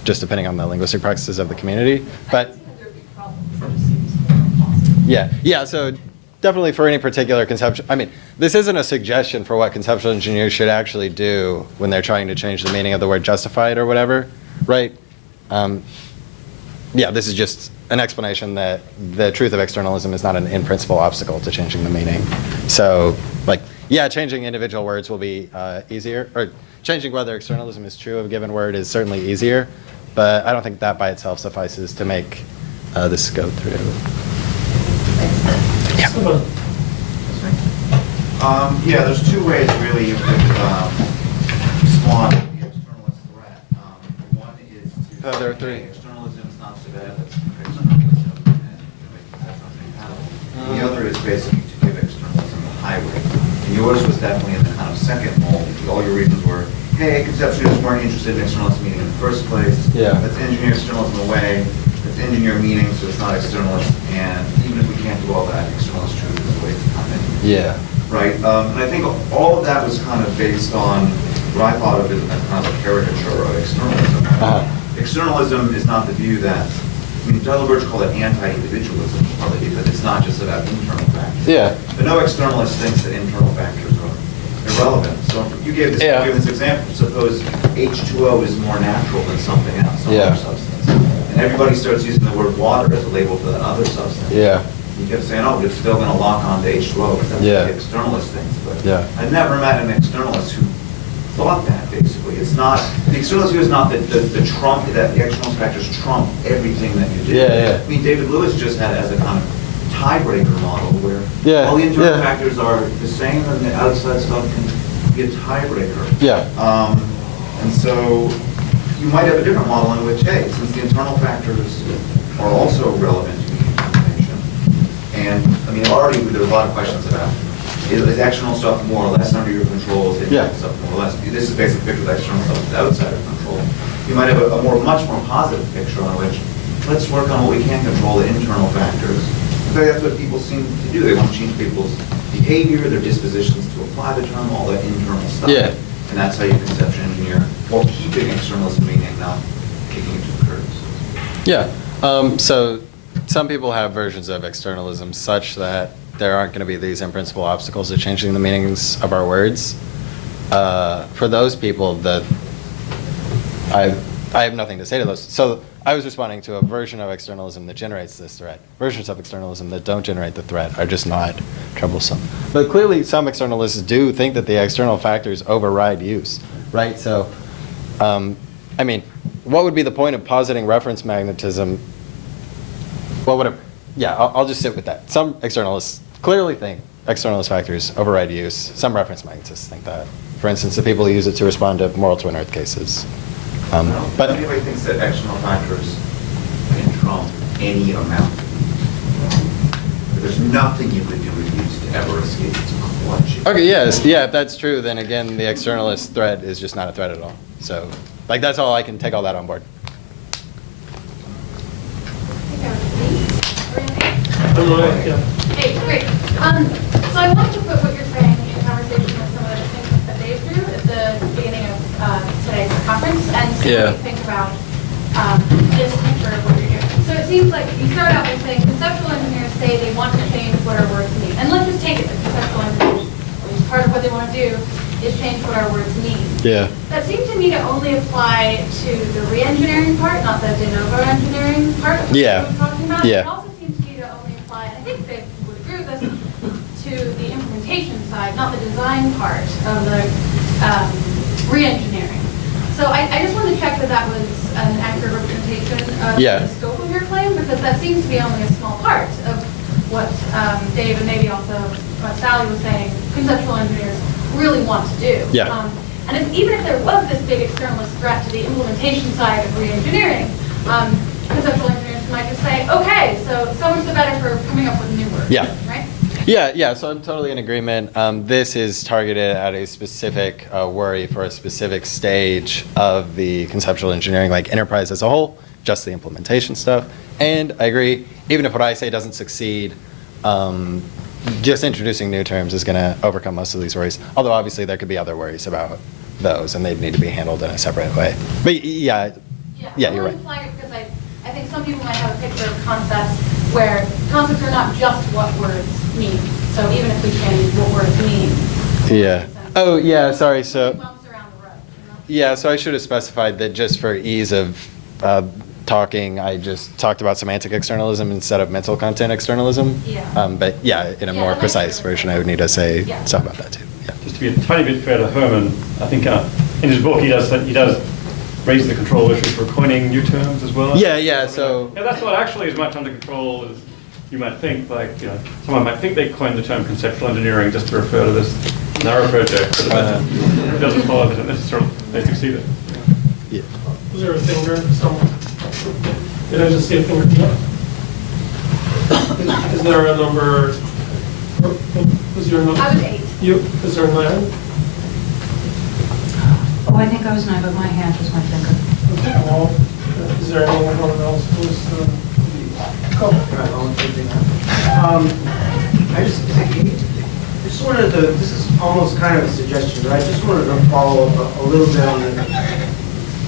just depending on the linguistic practices of the community. But There'd be problems, it just seems more possible. yeah, so definitely for any particular conception, I mean, this isn't a suggestion for what conceptual engineers should actually do when they're trying to change the meaning of the word justified or whatever, right? Yeah, this is just an explanation that the truth of externalism is not an in-principle obstacle to changing the meaning. So, like, yeah, changing individual words will be easier, or changing whether externalism is true of a given word is certainly easier, but I don't think that by itself suffices to make this go through. Someone- Yeah, there's two ways really you could respond to the externalist threat. One is to There are say, three. hey, externalism is not so bad, let's keep externalism and make that's not compatible. The other is basically to give externalism the highway. And yours was definitely in the kind of second mold, because all your reasons were, hey, conceptualists weren't interested in externalist meaning in the first place. Yeah. Let's engineer externalism away. Let's engineer meaning so it's not externalist. And even if we can't do all that, externalist truth is the way to come in. Yeah. Right, and I think all of that was kind of based on what I thought of as a kind of a caricature of externalism. Externalism is not the view that, I mean, Delabert called it anti-individualism, partly because it's not just about internal factors. Yeah. But no externalist thinks that internal factors are irrelevant. So you gave this, Yeah. you gave this example. Suppose H2O is more natural than something else, some Yeah. other substance. And everybody starts using the word water as a label for that other substance. Yeah. You kept saying, oh, but it's still going to lock onto H2O, because that's Yeah. what the externalist thinks. But Yeah. I never met an externalist who thought that, basically. It's not, the externalist view is not that the trump, that the external factors trump everything that you do. Yeah, yeah. I mean, David Lewis just had it as a kind of tiebreaker model where Yeah, all the internal yeah. factors are the same and the outside stuff can be a tiebreaker. Yeah. And so you might have a different model in which, hey, since the internal factors are also relevant to information, and I mean, already there's a lot of questions about, is external stuff more or less under your control? Is Yeah. internal stuff more or less? This is basically a picture of external stuff that's outside of control. You might have a much more positive picture on which, let's work on what we can control, the internal factors. In fact, that's what people seem to do. They want to change people's behavior, their dispositions to apply the term, all that internal stuff. Yeah. And that's how you conceptual engineer, while keeping externalism meaning, not kicking it to the curb. Yeah. So some people have versions of externalism such that there aren't going to be these in-principle obstacles to changing the meanings of our words. For those people, I have nothing to say to those. So I was responding to a version of externalism that generates this threat. Versions of externalism that don't generate the threat are just not troublesome. But clearly some externalists do think that the external factors override use, right? So, I mean, what would be the point of positing reference magnetism? Well, whatever. Yeah, I'll just sit with that. Some externalists clearly think externalist factors override use. Some reference magnetists think that. For instance, the people who use it to respond to moral twin Earth cases. But Anybody thinks that external factors can trump any amount. There's nothing you could do with use to ever escape its clutch. okay, yes, yeah. If that's true, then again, the externalist threat is just not a threat at all. So, like, that's all I can take all that on board. Yeah. Hey, great. So I wanted to put what you're saying in conversation with some of the things that Dave drew at the beginning of today's conference, and see what you think about this picture of what you're doing. So it seems like you start out by saying conceptual engineers say they want to change what our words mean. And let's just take it that conceptual engineers, at least part of what they want to do, is change what our words mean. Yeah. That seems to me to only apply to the re-engineering part, not the de novo engineering part of what Yeah. we're talking about. Yeah. It also seems to me to only apply, and I think they would agree with this, to the implementation implementation side, not the design part of the re-engineering. So I just wanted to check that that was an accurate representation of Yeah. the scope of your claim, because that seems to be only a small part of what Dave and maybe also what Sally was saying, conceptual engineers really want to do. Yeah. And even if there was this big externalist threat to the implementation side of re-engineering, conceptual engineers might just say, okay, so much the better for coming up with new words, Yeah. right? Yeah, so I'm totally in agreement. This is targeted at a specific worry for a specific stage of the conceptual engineering, like enterprise as a whole, just the implementation stuff. And I agree, even if what I say doesn't succeed, just introducing new terms is going to overcome most of these worries. Although obviously there could be other worries about those, and they'd need to be handled in a separate way. But yeah, you're right. I'm flag it because I think some people might have a picture of concepts where concepts are not just what words mean. So even if we change what words mean. Yeah. Oh, yeah, sorry, so. Bumps around the road, you know? Yeah, so I should have specified that just for ease of talking, I just talked about semantic externalism instead of mental content externalism. Yeah. But yeah, in a Yeah, more that makes precise sense. version, I would need to say Yeah. something about that too. Yeah. Just to be a tiny bit fair to Herman, I think in his book he does raise the control issue for coining new terms as well. Yeah, so. Yeah, that's not actually as much under control as you might think. Like, someone might think they coined the term conceptual engineering just to refer to this narrow project, but it doesn't follow that necessarily they succeeded. Yeah. Was there a finger somewhere? Did I just see a finger? Yeah. Is there a number? Was your number? I was 8. Is there a 9? Oh, I think I was 9, but my hand was my finger. Okay, well, is there anyone else who's I just wanted to, this is almost kind of a suggestion, but I just wanted to follow up a little bit on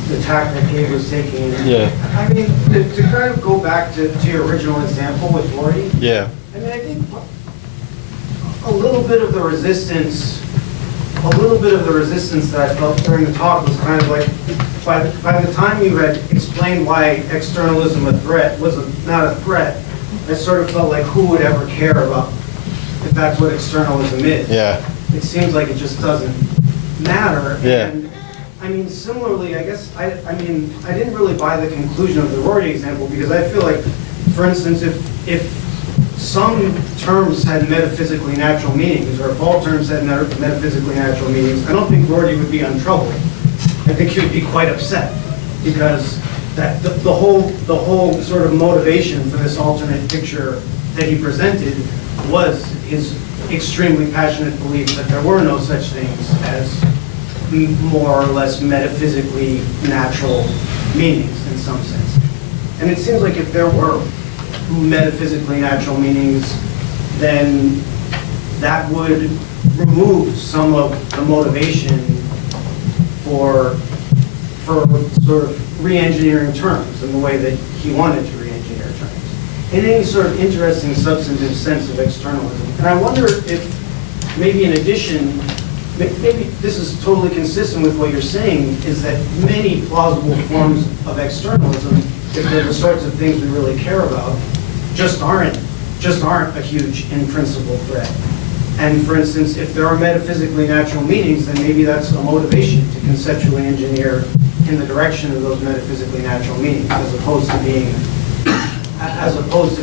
the tack that Dave was taking. Yeah. I mean, to kind of go back to your original example with Lori. Yeah. I mean, I think a little bit of the resistance that I felt during the talk was kind of like, by the time you had explained why externalism was not a threat, I sort of felt like who would ever care about if that's what externalism is. Yeah. It seems like it just doesn't matter. Yeah. And I mean, similarly, I guess, I mean, I didn't really buy the conclusion of the Rorty example because I feel like, for instance, if some terms had metaphysically natural meanings, or if all terms had metaphysically natural meanings, I don't think Rorty would be untroubled. I think he would be quite upset because that the whole sort of motivation for this alternate picture that he presented was his extremely passionate belief that there were no such things as more or less metaphysically natural meanings in some sense. And it seems like if there were metaphysically natural meanings, then that would remove some of the motivation for sort of re-engineering terms in the way that he wanted to re-engineer terms, in any sort of interesting substantive sense of externalism. And I wonder if maybe in addition, maybe this is totally consistent with what you're saying, is that many plausible forms of externalism, if they're the sorts of things we really care about, just aren't a huge in-principle threat. And for instance, if there are metaphysically natural meanings, then maybe that's a motivation to conceptually engineer in the direction of those metaphysically natural meanings, as opposed to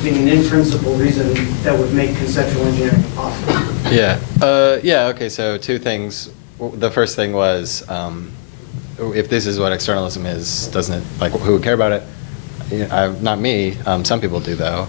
being an in-principle reason that would make conceptual engineering impossible. Yeah. Okay, so two things. The first thing was, if this is what externalism is, doesn't it, like, who would care about it? Not me. Some people do, though.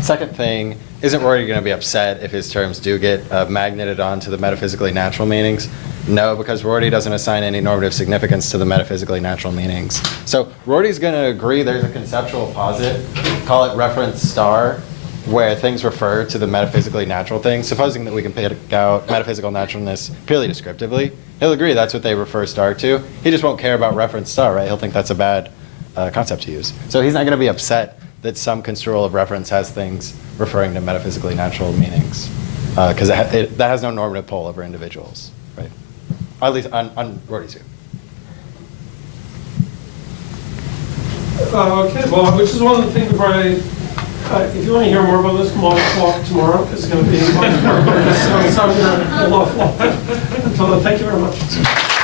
Second thing, isn't Rory going to be upset if his terms do get magneted onto the metaphysically natural meanings? No, because Rorty doesn't assign any normative significance to the metaphysically natural meanings. So Rorty's going to agree there's a conceptual posit, call it reference star, where things refer to the metaphysically natural things. Supposing that we can pick out metaphysical naturalness purely descriptively, he'll agree that's what they refer star to. He just won't care about reference star, right? He'll think that's a bad concept to use. So he's not going to be upset that some construal of reference has things referring to metaphysically natural meanings, because that has no normative pull over individuals, right? At least on Rorty's view. Okay, well, which is one of the things where I if you want to hear more about this, come on walk tomorrow, because it's going to be much more. So I'm going to hold off. Until then, thank you very much.